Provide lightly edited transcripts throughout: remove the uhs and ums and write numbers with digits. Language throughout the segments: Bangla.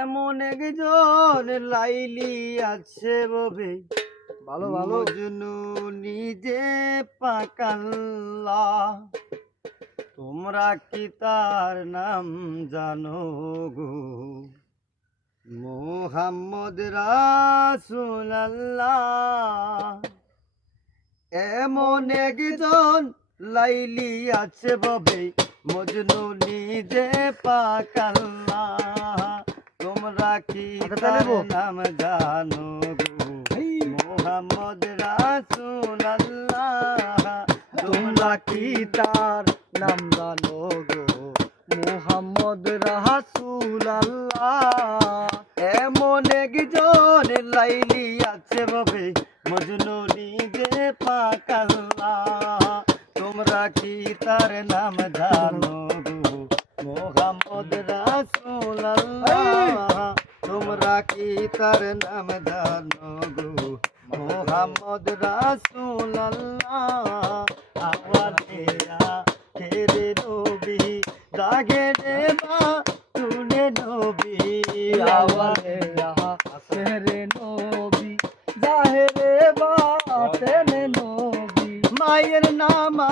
এমন একজন লাইলি আছে ববে, ভালো ভালো। মজনু নিজে পাকাল্লা। তোমরা কি তার নাম জানো গো? মুহাম্মদ রাসূলুল্লাহ। এমন একজন লাইলি আছে ববে, মজনু নিজে পাকাল্লা। তোমরা কি তার নাম জানো গো? মুহাম্মদ রাসূলুল্লাহ। তোমরা কি তার নাম জানো গো? মুহাম্মদ রাসূলুল্লাহ। এমন একজন লাইলি আছে ববে, মজনু নিজে পাকাল্লা। তোমরা কি তার নাম জানো গো? মুহাম্মদ রাসূলুল্লাহ। তোমরা কি তার নাম জানো গো? মুহাম্মদ রাসূলুল্লাহ। আওয়াজে আখেরে নবী, জাগে রে মা তুনে নবী। আওয়াজে আখেরে নবী, জাহেরে বাতেনে নবী। মায়ের নামা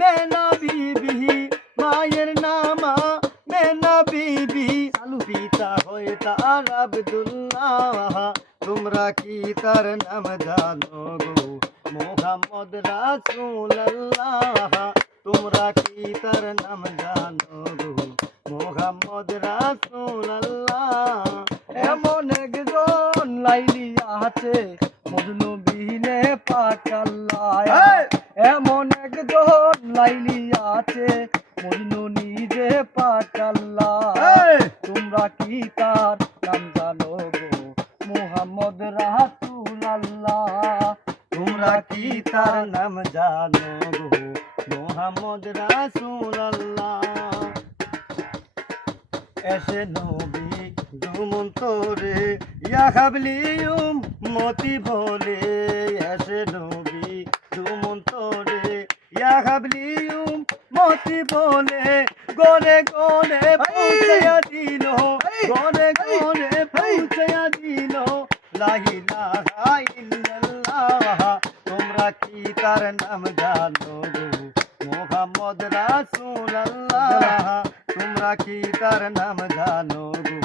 মেনা বিবি, মায়ের নামা মেনা বিবি। পিতা হয়ে তার আব্দুল্লাহ। তোমরা কি তার নাম জানো গো? মুহাম্মদ রাসূলুল্লাহ। তোমরা কি তার নাম জানো গো? মুহাম্মদ রাসূলুল্লাহ। এমন একজন লাইলি আছে, মজনু বিহীনে পাকাল্লা। এমন একজন লাইলি আছে, মজনু নিজে পাকাল্লা। তোমরা কি তার নাম জানো গো? মুহাম্মদ রাসূলুল্লাহ। তোমরা কি তার নাম জানো গো? মুহাম্মদ রাসূলুল্লাহ। এসে নবী দুমন্তরে, ইয়া হাবলি উম্মতি বলে। এসে নবী দুমন্তরে, ইয়া হাবলি উম্মতি বলে। গনে গনে পৌঁছায়া দিল, গনে গনে পৌঁছায়া দিল। লা ইলাহা ইল্লাল্লাহ। তোমরা কি তার নাম জানো গো? মুহাম্মদ রাসূলুল্লাহ। তোমরা কি তার নাম জানো গো?